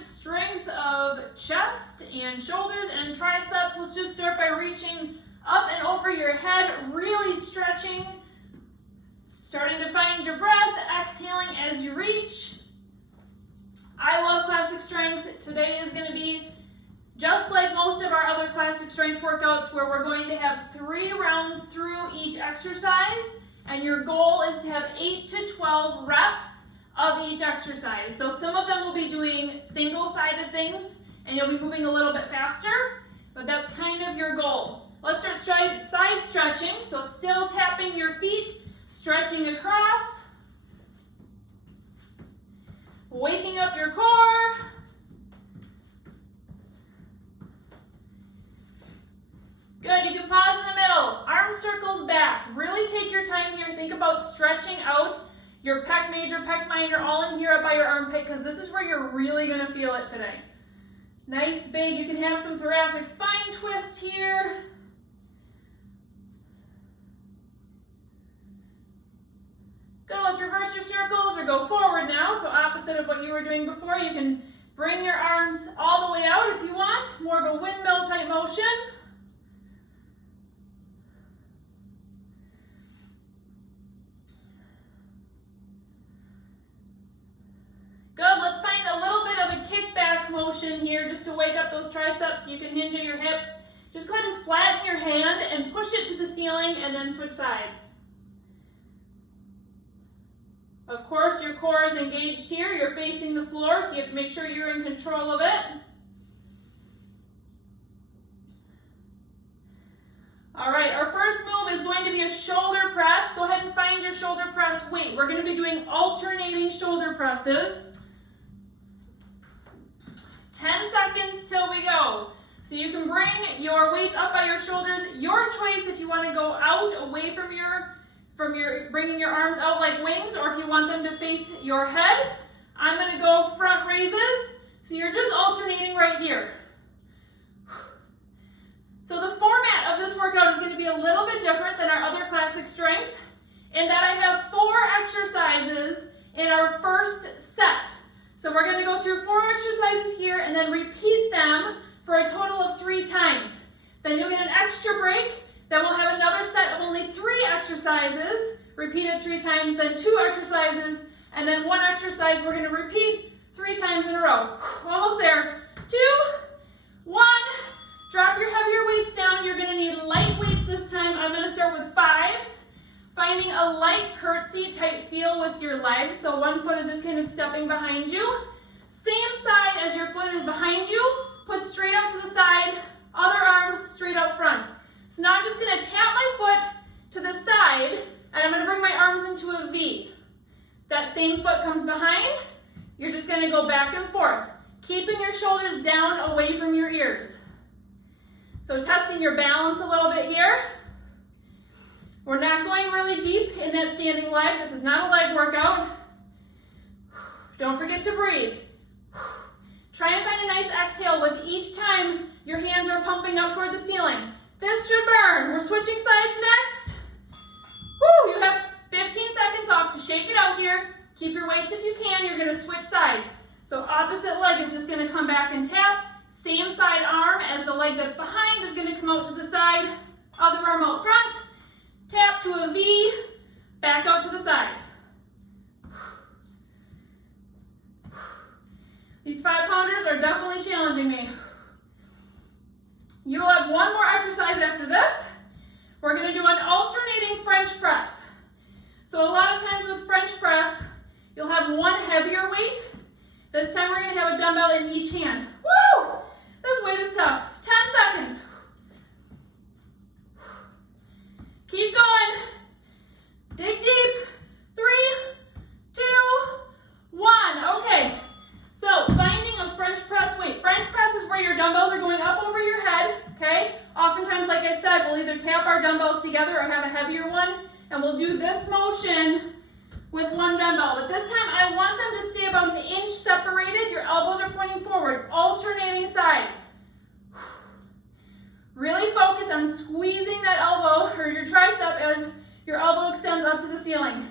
strength of chest and shoulders and triceps. Let's just start by reaching up and over your head, really stretching, starting to find your breath, exhaling as you reach. I love classic strength. Today is going to be just like most of our other classic strength workouts, where we're going to have 3 rounds through each exercise, and your goal is to have 8 to 12 reps of each exercise. So some of them will be doing single-sided things, and you'll be moving a little bit faster, but that's kind of your goal. Let's start side stretching, so still tapping your feet, stretching across, waking up your core. Good, you can pause in the middle. Arm circles back. Really take your time here. Think about stretching out your pec major, pec minor, all in here up by your armpit, because this is where you're really going to feel it today. Nice, big. You can have some thoracic spine twist here. Good, let's reverse your circles or go forward now. So opposite of what you were doing before. You can bring your arms all the way out if you want. More of a windmill type motion. Good, let's find a little bit of a kickback motion here just to wake up those triceps. You can hinge at your hips. Just go ahead and flatten your hand and push it to the ceiling and then switch sides. Of course, your core is engaged here. You're facing the floor, so you have to make sure you're in control of it. All right, our first move is going to be a shoulder press. Go ahead and find your shoulder press weight. We're going to be doing alternating shoulder presses. 10 seconds till we go. So you can bring your weights up by your shoulders. Your choice if you want to go out away from your bringing your arms out like wings, or if you want them to face your head. I'm going to go front raises. So you're just alternating right here. So the format of this workout is going to be a little bit different than our other classic strength, in that I have 4 exercises in our first set. So we're going to go through 4 exercises here and then repeat them for a total of 3 times. Then you'll get an extra break. Then we'll have another set of only 3 exercises, repeated 3 times, then 2 exercises, and then 1 exercise we're going to repeat 3 times in a row. Almost there. 2, 1. Drop your heavier weights down. You're going to need light weights this time. I'm going to start with 5s. Finding a light curtsy type feel with your legs. So one foot is just kind of stepping behind you. Same side as your foot is behind you. Put straight out to the side. Other arm straight out front. So now I'm just going to tap my foot to the side, and I'm going to bring my arms into a V. That same foot comes behind. You're just going to go back and forth, keeping your shoulders down away from your ears. So testing your balance a little bit here. We're not going really deep in that standing leg. This is not a leg workout. Don't forget to breathe. Try and find a nice exhale with each time your hands are pumping up toward the ceiling. This should burn. We're switching sides next. Woo, you have 15 seconds off to shake it out here. Keep your weights if you can. You're going to switch sides. So opposite leg is just going to come back and tap. Same side arm as the leg that's behind is going to come out to the side. Other arm out front. Tap to a V. Back out to the side. These 5-pounders are definitely challenging me. You will have 1 more exercise after this. We're going to do an alternating French press. So a lot of times with French press, you'll have 1 heavier weight. This time we're going to have a dumbbell in each hand. Woo! This weight is tough. 10 seconds. Keep going. Dig deep. 3, 2, 1. Okay. So finding a French press weight. French press is where your dumbbells are going up over your head, okay? Oftentimes, like I said, we'll either tap our dumbbells together or have a heavier one, and we'll do this motion with 1 dumbbell. But this time, I want them to stay about 1 inch separated. Your elbows are pointing forward, alternating sides. Really focus on squeezing that elbow or your tricep as your elbow extends up to the ceiling.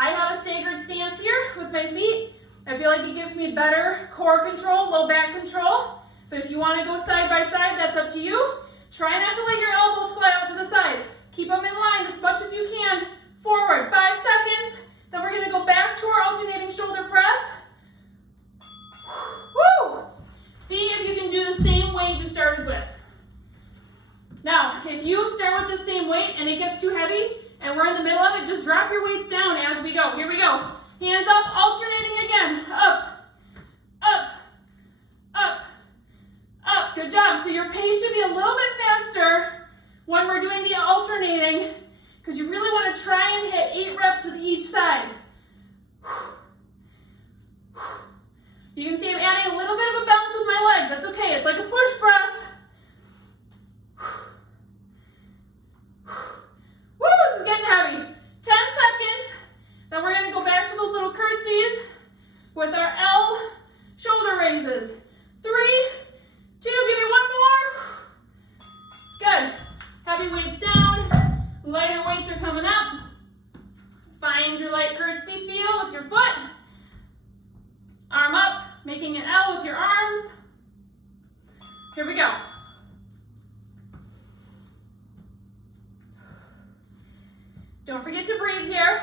I have a staggered stance here with my feet. I feel like it gives me better core control, low back control. But if you want to go side by side, that's up to you. Try not to let your elbows fly out to the side. Keep them in line as much as you can. Forward, 5 seconds. Then we're going to go back to our alternating shoulder press. Woo! See if you can do the same weight you started with. Now, if you start with the same weight and it gets too heavy and we're in the middle of it, just drop your weights down as we go. Here we go. Hands up, alternating again. Up, up, up, up. Good job. So your pace should be a little bit faster when we're doing the alternating, because you really want to try and hit 8 reps with each side. You can see I'm adding a little bit of a bounce with my legs. That's okay. It's like a push press. Woo, this is getting heavy. 10 seconds. Then we're going to go back to those little curtsies with our L shoulder raises. 3, 2, give me one more. Good. Heavy weights down. Lighter weights are coming up. Find your light curtsy feel with your foot. Arm up, making an L with your arms. Here we go. Don't forget to breathe here.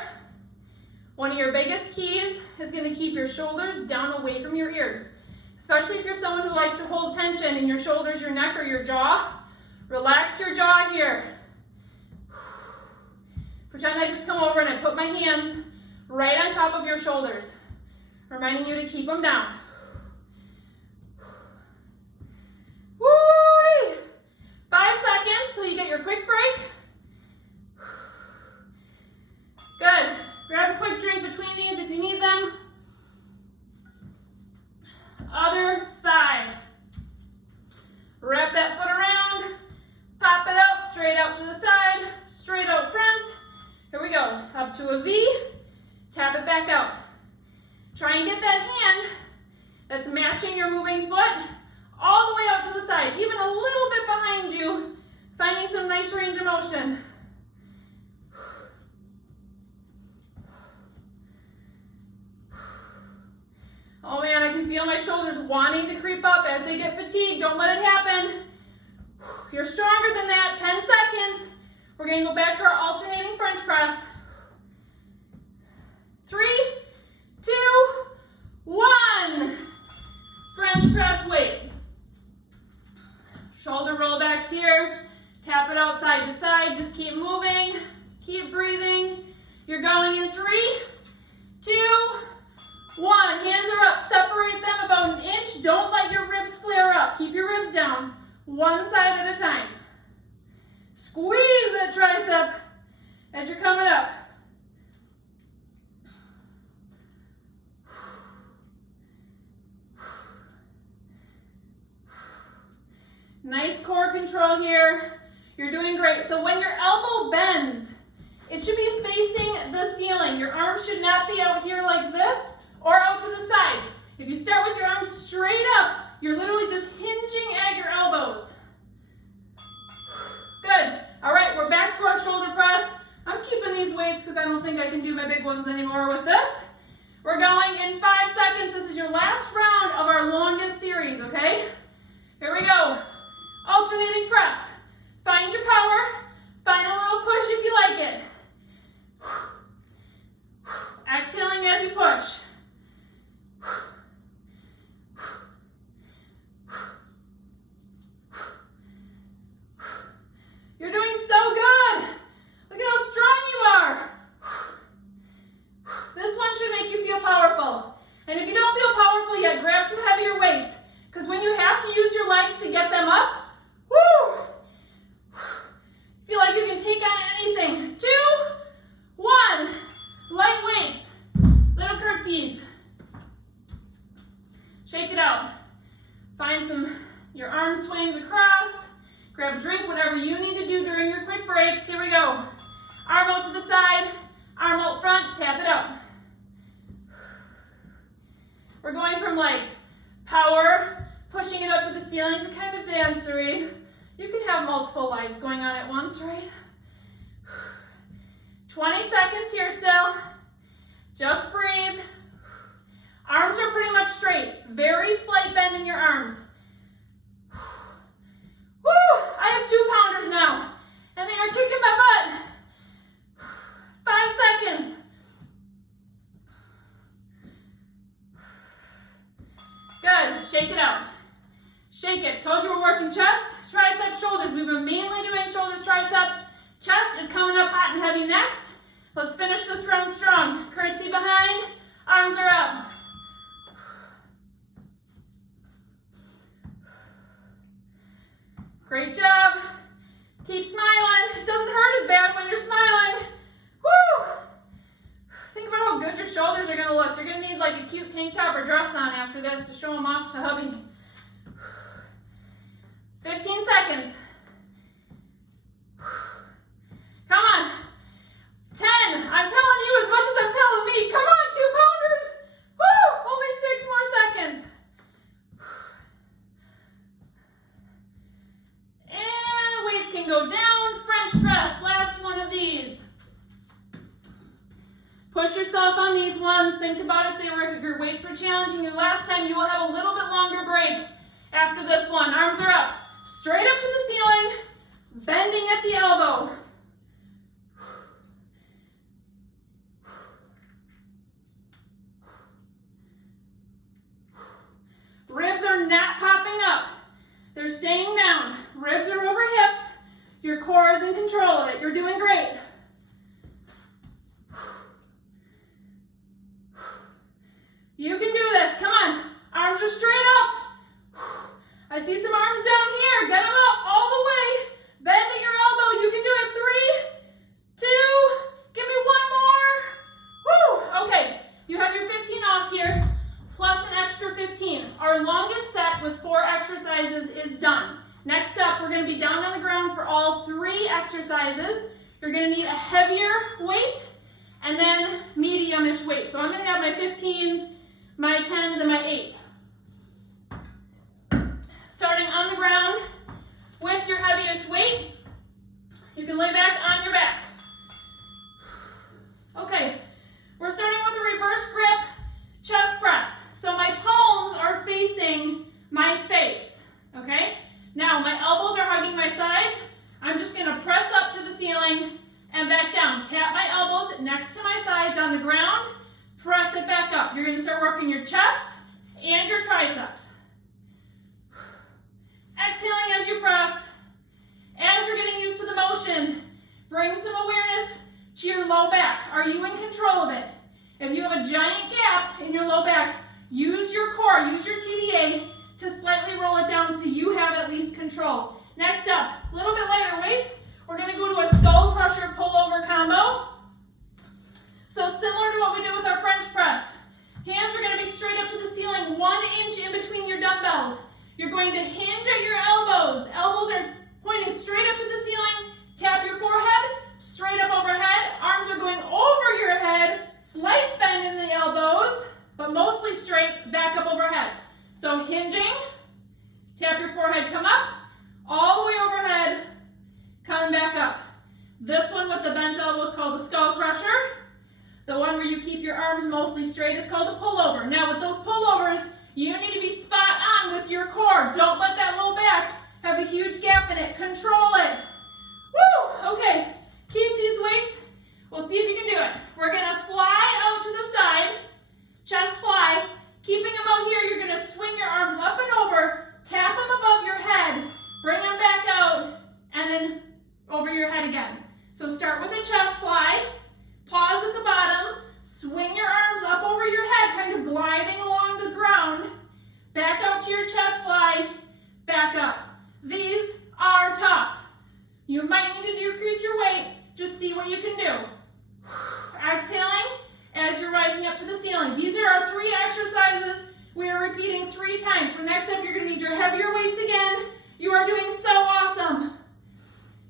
One of your biggest keys is going to keep your shoulders down away from your ears, especially if you're someone who likes to hold tension in your shoulders, your neck, or your jaw. Relax your jaw here. Pretend I just come over and I put my hands right on top of your shoulders, reminding you to keep them down. Woo! 5 seconds till you get your quick break. Good. Grab a quick drink between these if you need them. Other side. Wrap that foot around. Pop it out, straight out to the side, straight out front. Here we go. Up to a V. Tap it back out. Try and get that hand that's matching your moving foot all the way out to the side, even a little bit behind you, finding some nice range of motion. Oh man, I can feel my shoulders wanting to creep up as they get fatigued. Don't let it happen. You're stronger than that. 10 seconds. We're going to go back to our alternating French press. 3, 2, 1. French press weight. Shoulder rollbacks here. Tap it out side to side. Just keep moving. Keep breathing. You're going in 3, 2, 1. Hands are up. Separate them about 1 inch. Don't let your ribs flare up. Keep your ribs down. One side at a time. Squeeze that tricep as you're coming up. Nice core control here. You're doing great. So when your elbow bends, it should be facing the ceiling. Your arms should not be out here like this or out to the sides. If you start with your arms straight up, you're literally just hinging at your elbows. Good. All right, we're back to our shoulder press. I'm keeping these weights because I don't think I can do my big ones anymore with this. We're going in 5 seconds. This is your last round of our longest series, okay? Here we go. Alternating press. Find your power. Find a little push if you like it. Exhaling as you push. You're doing so good. Look at how strong you are. This one should make you feel powerful. And if you don't feel powerful yet, grab some heavier weights. Because when you have to use your legs to get them up, woo! Feel like you can take on anything. 2, 1. Light weights. Little curtsies. Shake it out. Find your arm swings across. Grab a drink, whatever you need to do during your quick breaks. Here we go. Arm out to the side, arm out front, tap it out. We're going from like power, pushing it up to the ceiling to kind of dancery. You can have multiple lives going on at once, right? 20 seconds here still. Just breathe. straight. Very slight bend in your arms. Woo! I have 2-pounders now, and they are kicking my butt. 5 seconds. Good. Shake it out. Shake it. Told you we're working chest, triceps, shoulders. We've been mainly doing shoulders, triceps. Chest is coming up hot and heavy next. Let's finish this round strong. Curtsy behind. Arms are up. Great job. Keep smiling. It doesn't hurt as bad when you're smiling. Woo! Think about how good your shoulders are going to look. You're going to need like a cute tank top or dress on after this to show them off to hubby. 15 seconds. Come on. 10. I'm telling you as much as I'm telling me. Come on, 2-pounders. Woo! Only 6 more seconds. And weights can go down. French press. Last one of these. Push yourself on these ones. Think about if your weights were challenging you last time. You will have a little bit longer break after this one. Arms are up. Straight up to the ceiling. Bending at the elbow. Ribs are not popping up. They're staying down. Ribs are over hips. Your core is in control of it. You're doing great. You can do this. Come on. Arms are straight up. I see some arms down here. Get them up all the way. Bend at your elbow. You can do it. 3, 2, give me one more. Woo! Okay. You have your 15 off here, plus an extra 15. Our longest set with 4 exercises is done. Next up, we're going to be down on the ground for all 3 exercises. You're going to need a heavier weight and then medium-ish weight. So I'm going to have my 15s, my 10s, and my 8s. Starting on the ground with your heaviest weight. You can lay back on your back. Okay, we're starting with a reverse grip chest press. So my palms are facing my face, okay? Now my elbows are hugging my sides. I'm just gonna press up to the ceiling and back down. Tap my elbows next to my sides on the ground. Press it back up. You're gonna start working your chest and your triceps. Exhaling as you press. As you're getting used to the motion, bring some awareness to your low back. Are you in control of it? If you have a giant gap in your low back, use your core, use your TBA to slightly roll it down so you have at least control. Next up, a little bit lighter weights. We're gonna go to a skull crusher pullover combo. So similar to what we did with our French press. Hands are gonna be straight up to the ceiling, 1 inch in between your dumbbells. You're going to hinge at your elbows. Elbows are pointing straight up to the ceiling. Tap your forehead, straight up overhead. Arms are going over your head. Slight bend in the elbows, but mostly straight, back up overhead. So hinging, tap your forehead, come up, all the way overhead, coming back up. This one with the bent elbow is called the skull crusher. The one where you keep your arms mostly straight is called a pullover. Now with those pullovers, you need to be spot on with your core. Don't let that low back have a huge gap in it. Control it. Woo! Okay, keep these weights. We'll see if you can do it. We're gonna fly out to the side, chest fly. Keeping them out here, you're gonna swing your arms up and over, tap them above your head, bring them back out, and then over your head again. So start with a chest fly, pause at the bottom, swing your arms up over your head, kind of gliding along the ground, back out to your chest fly, back up. These are tough. You might need to decrease your weight, just see what you can do. Exhaling as you're rising up to the ceiling. These are our 3 exercises. We are repeating 3 times. For next up, you're gonna need your heavier weights again. You are doing so awesome.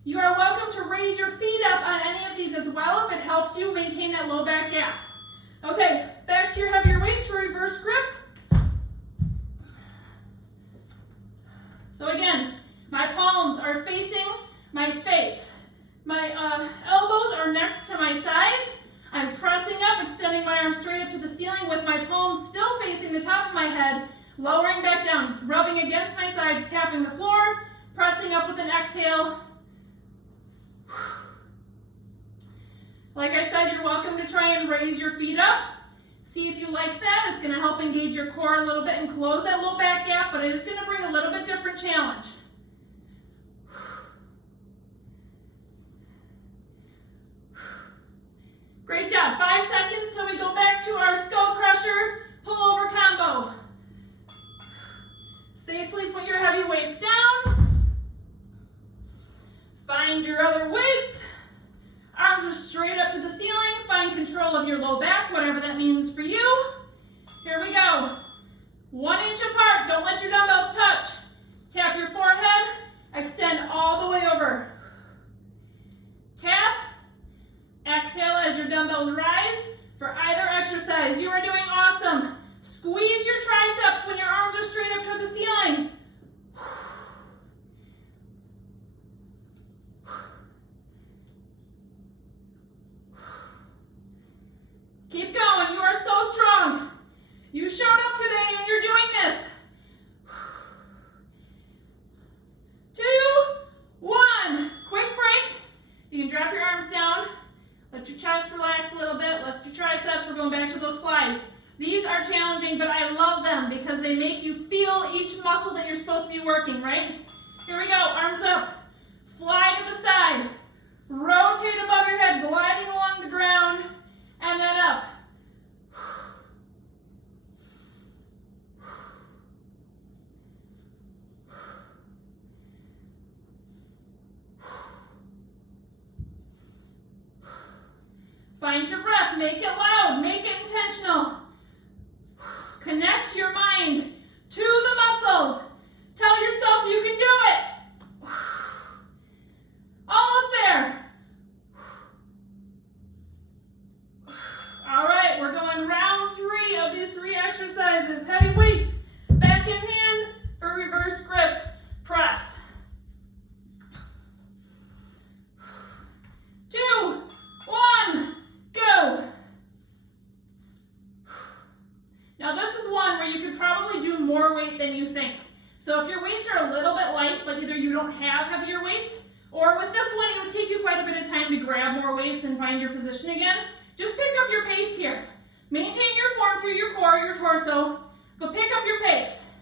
You are welcome to raise your feet up on any of these as well if it helps you maintain that low back gap. Okay, back to your heavier weights for reverse grip. So again, my palms are facing my face. My elbows are next to my sides. I'm pressing up, extending my arms straight up to the ceiling with my palms still facing the top of my head, lowering back down, rubbing against my sides, tapping the floor, pressing up with an exhale. Like I said, you're welcome to try and raise your feet up. See if you like that. It's going to help engage your core a little bit and close that low back gap, but it is going to bring a little bit different challenge. Great job. 5 seconds till we go back to our skull crusher pullover combo. Safely put your heavy weights down. Find your other weights. Arms are straight up to the ceiling. Find control of your low back, whatever that means for you. Here we go. 1 inch apart. Don't let your dumbbells touch. Tap your forehead. Extend all the way over. Tap. Exhale as your dumbbells rise for either exercise. You are doing awesome. Squeeze your triceps when your arms are straight up to the ceiling. Keep going. You are so strong. You showed up today and you're doing this. 2, 1. Quick break. You can drop your arms down. Let your chest relax a little bit. Let's do triceps. We're going back to those flies. These are challenging, but I love them because they make you feel each muscle that you're supposed to be working, right? Here we go. Arms up. Fly to the side. Rotate above your head, gliding along the ground, and then up. Find your breath. Make it loud. Make it intentional. Connect your mind to the muscles. Tell yourself you can do it. Almost there. All right, we're going round 3 of these 3 exercises. Heavy weights, back in hand for reverse grip press. 2, 1, go. Now this is one where you could probably do more weight than you think. So if your weights are a little bit light, but either you don't have heavier weights, or with this one it would take you quite a bit of time to grab more weights and find your position again, just pick up your pace here. Maintain your form through your core, your torso, but pick up your pace.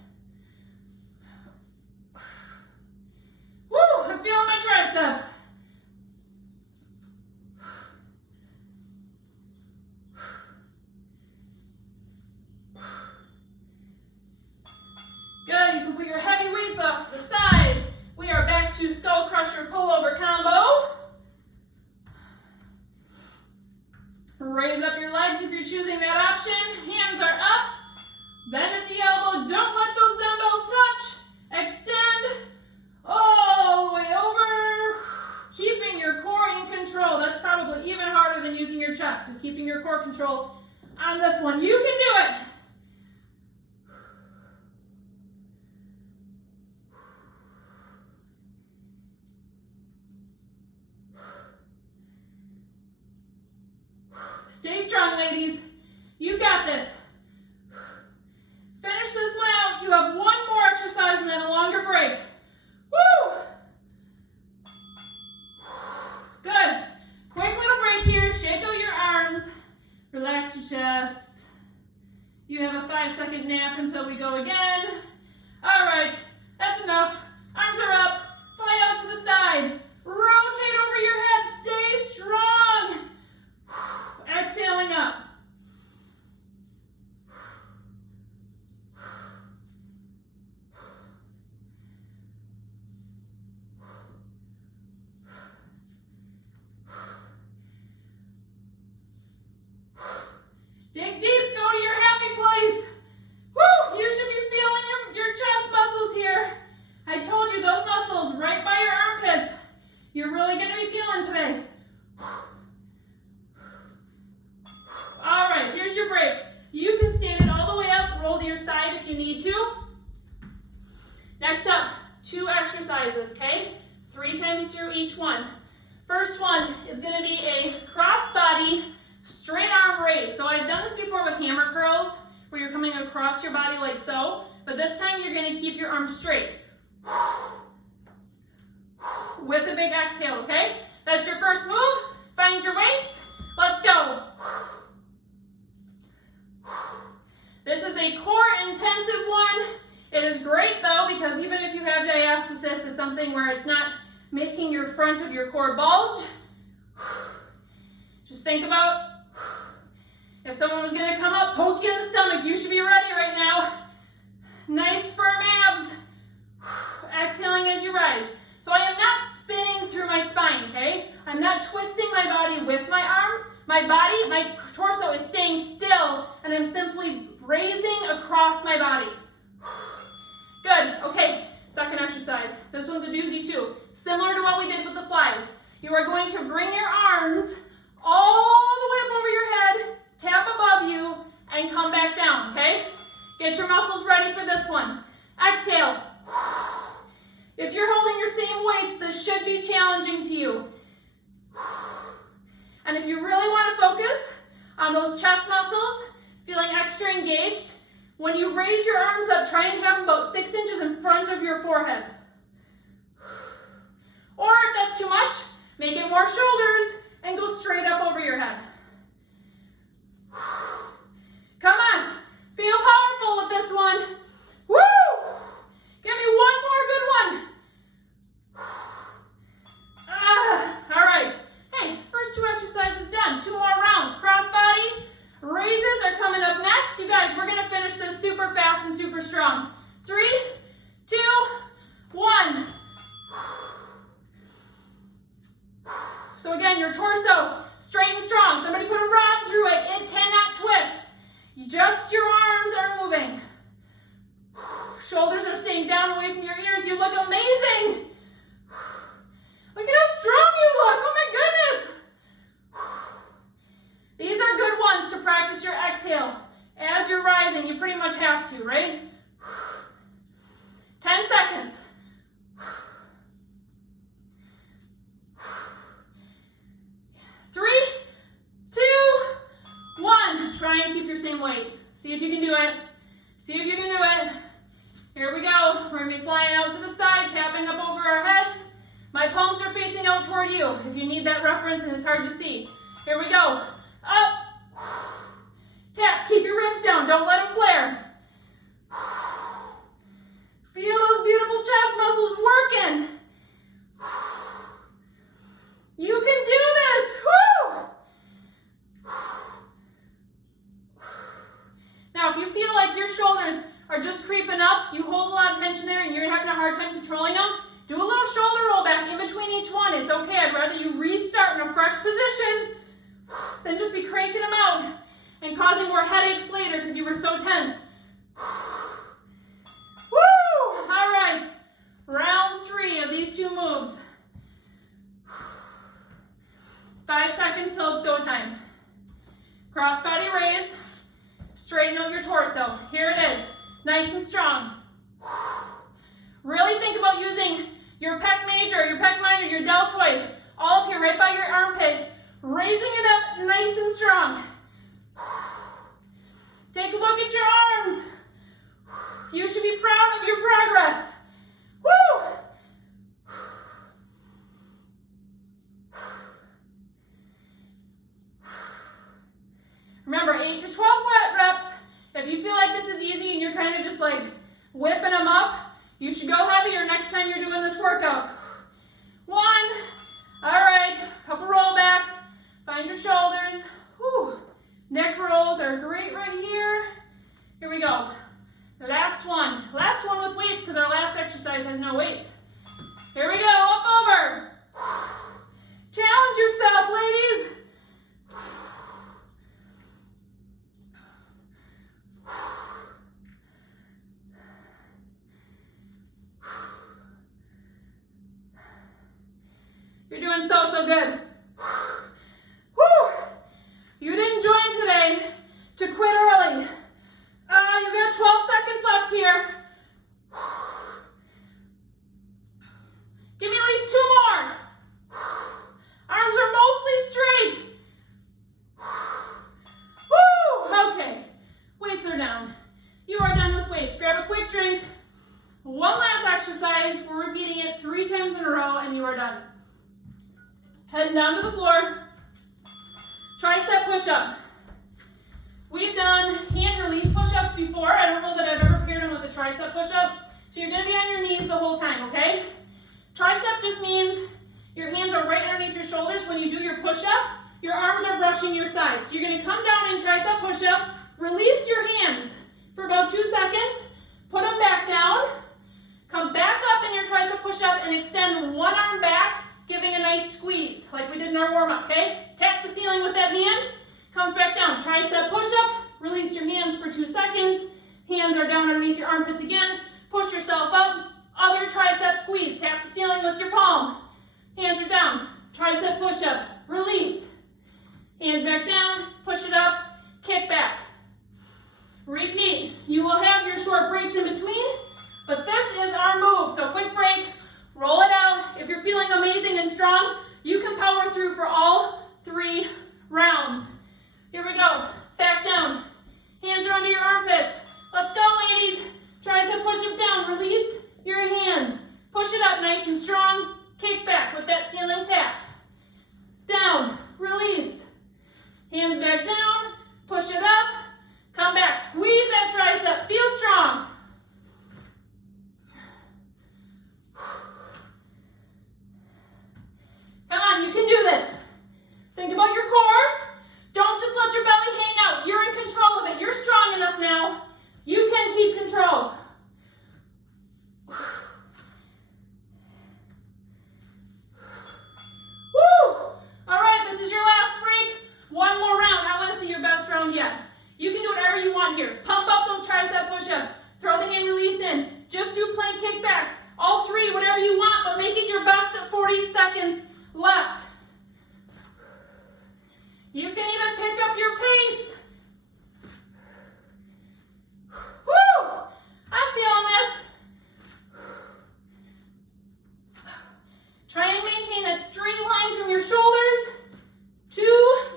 Woo, I'm feeling my triceps. Good, you can put your heavy weights off to the side. We are back to skull crusher pullover combo. Raise up your legs if you're choosing that option. Hands are up. Bend at the elbow. Don't let those dumbbells touch. Extend all the way over. Keeping your core in control. That's probably even harder than using your chest, is keeping your core control on this one. You can do it. Stay strong, ladies. You got this. Finish this one out. You have 1 more exercise and then a longer break. Woo! Good. Quick little break here. Shake out your arms. Relax your chest. You have a 5-second nap until we go again. All right. That's enough. Arms are up. Fly out to the side. Rotate over your head. Stay strong. Exhaling up. Dig deep, go to your happy place. Woo! You should be feeling your chest muscles here. I told you those muscles right by your armpits. You're really going to be feeling today. All right, here's your break. You can stand it all the way up, roll to your side if you need to. Next up, 2 exercises, okay? 3 times through each one. First one is going to be a cross body straight arm raise. So I've done this before with hammer curls, where you're coming across your body like so, but this time you're gonna keep your arms straight. With a big exhale, okay? That's your first move. Find your weights. Let's go. This is a core intensive one. It is great though, because even if you have diastasis, it's something where it's not making your front of your core bulge. Just think about if someone was gonna come up, poke you in the stomach, you should be ready right now. Nice firm abs. Exhaling as you rise. So I am not spinning through my spine, okay? I'm not twisting my body with my arm. My body, my torso is staying still, and I'm simply raising across my body. Good, okay, second exercise. This one's a doozy too. Similar to what we did with the flies. You are going to bring your arms all the way up over your head, tap above you, and come back down, okay? Get your muscles ready for this one. Exhale. If you're holding your same weights, this should be challenging to you. And if you really want to focus on those chest muscles, feeling extra engaged, when you raise your arms up, try and have them about 6 inches in front of your forehead. Or if that's too much, make it more shoulders and go straight up over your head. Come on, feel powerful with this one. Woo! Give me one more good one. All right. Hey, first 2 exercises done. 2 more rounds. Cross body. Raises are coming up next. You guys, we're going to finish this super fast and super strong. 3, 2, 1. So again, your torso, straight and strong. Somebody put a rod through it. It cannot twist. Just your arms are moving. Shoulders are staying down away from your ears. You look amazing. Look at how strong you look. Oh my goodness. These are good ones to practice your exhale. As you're rising, you pretty much have to, right? 10 seconds. Three, two, one. Try and keep your same weight. See if you can do it. See if you can do it. Here we go. We're gonna be flying out to the side, tapping up over our heads. My palms are facing out toward you, if you need that reference and it's hard to see. Here we go. Up. Tap. Keep your ribs down. Don't let them flare. Feel those beautiful chest muscles working. You can do this. Woo! Now, if you feel like your shoulders are just creeping up, you hold a lot of tension there and you're having a hard time controlling them, do a little shoulder roll back in between each one. It's okay. I'd rather you restart in a fresh position than just be cranking them out and causing more headaches later because you were so tense. Woo! All right. Round 3 of these 2 moves. 5 seconds till it's go time. Cross body raise. Straighten out your torso. Here it is. Nice and strong. Really think about using your pec major, your pec minor, your deltoid, all up here right by your armpit, raising it up nice and strong. Take a look at your arms. You should be proud of your progress. Woo! Remember, 8 to 12 reps. If you feel like this is easy and you're kind of just like whipping them up, you should go heavier next time you're doing this workout. 1. All right, couple rollbacks. Find your shoulders. Whew. Neck rolls are great right here. Here we go. Last one. Last one with weights because our last exercise has no weights. Here we go, up over. Challenge yourself, ladies. You're doing so good. Whew. You didn't join today to quit early. You got 12 seconds left here. Give me at least 2 more. Arms are mostly straight. Okay, weights are down. You are done with weights. Grab a quick drink. One last exercise. We're repeating it 3 times in a row and you are done. Heading down to the floor. Tricep push-up. We've done hand release push-ups before. I don't know that I've ever paired them with a tricep push-up. So you're going to be on your knees the whole time, okay? Tricep just means your hands are right underneath your shoulders. When you do your push-up, your arms are brushing your sides. So you're going to come down in tricep push-up, release your hands for about 2 seconds, put them back down, come back up in your tricep push-up and extend one arm back, giving a nice squeeze like we did in our warm-up, okay? Tap the ceiling with that hand, comes back down. Tricep push-up, release your hands for 2 seconds, hands are down underneath your armpits again, push yourself up, other tricep squeeze, tap the ceiling with your palm, hands are down, tricep push-up, release, hands back down, push it up, kick back. Repeat. You will have your short breaks in between, but this is our move. So quick break, roll it out. If you're feeling amazing and strong, you can power through for all 3 rounds. Here we go. Back down. Hands are under your armpits. Let's go, ladies. Tricep push-up down. Release your hands. Push it up nice and strong. Kick back with that ceiling tap. Down. Release. Hands back down. Push it up. Come back, squeeze that tricep, feel strong. Come on, you can do this. Think about your core. Don't just let your belly hang out. You're in control of it. You're strong enough now. You can keep control. Woo! All right, this is your last break. One more round. I want to see your best round yet. You can do whatever you want here. Pump up those tricep push-ups. Throw the hand release in. Just do plank kickbacks. All 3, whatever you want, but make it your best at 40 seconds left. You can even pick up your pace. Woo! I'm feeling this. Try and maintain that straight line from your shoulders to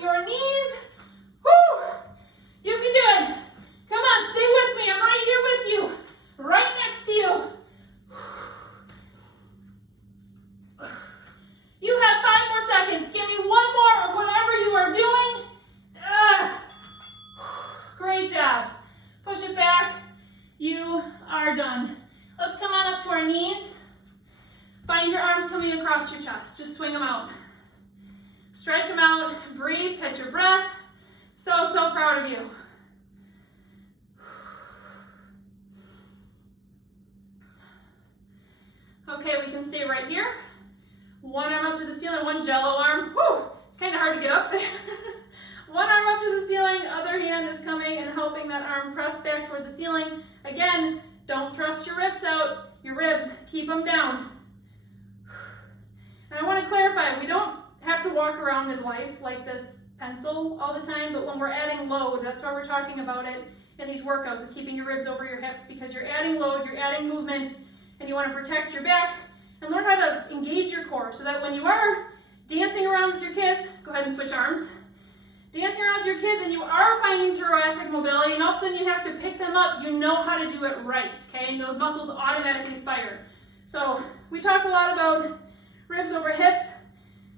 your knees. Woo! You can do it. Come on, stay with me. I'm right here with you. Right next to you. You have 5 more seconds. Give me 1 more of whatever you are doing. Great job. Push it back. You are done. Let's come on up to our knees. Find your arms coming across your chest. Just swing them out. Stretch them out. Breathe. Catch your breath. So proud of you. Okay, we can stay right here. 1 arm up to the ceiling, 1 jello arm. Woo! It's kind of hard to get up there. 1 arm up to the ceiling, other hand is coming and helping that arm press back toward the ceiling. Again, don't thrust your ribs out. Your ribs, keep them down. And I want to clarify, we don't have to walk around in life like this pencil all the time, but when we're adding load, that's why we're talking about it in these workouts, is keeping your ribs over your hips, because you're adding load, you're adding movement, and you want to protect your back and learn how to engage your core so that when you are dancing around with your kids, go ahead and switch arms, dancing around with your kids and you are finding thoracic mobility and all of a sudden you have to pick them up, you know how to do it right, okay? And those muscles automatically fire. So we talk a lot about ribs over hips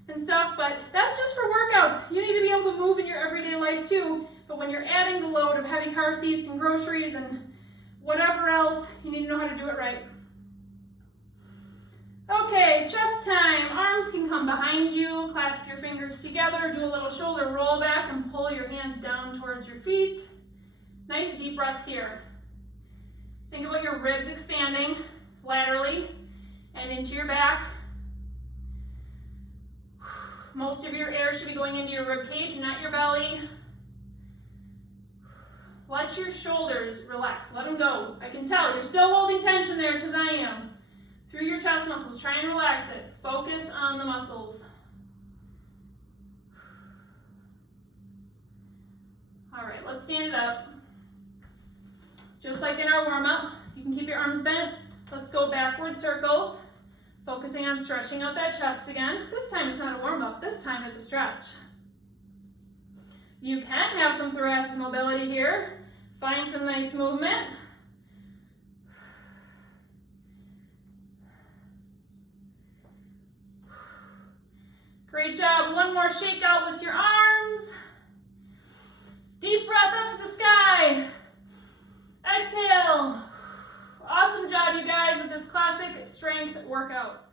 and stuff, but that's just for workouts. You need to be able to move in your everyday life too, but when you're adding the load of heavy car seats and groceries and whatever else, you need to know how to do it right. Okay, chest time. Arms can come behind you, clasp your fingers together, do a little shoulder roll back and pull your hands down towards your feet. Nice deep breaths here. Think about your ribs expanding laterally and into your back. Most of your air should be going into your rib cage, not your belly. Let your shoulders relax, let them go. I can tell you're still holding tension there because I am. Through your chest muscles, try and relax it. Focus on the muscles. All right, let's stand it up. Just like in our warm-up, you can keep your arms bent. Let's go backward circles, focusing on stretching out that chest again. This time it's not a warm-up, this time it's a stretch. You can have some thoracic mobility here. Find some nice movement. Great job. One more shake out with your arms. Deep breath up to the sky. Exhale. Awesome job, you guys, with this classic strength workout.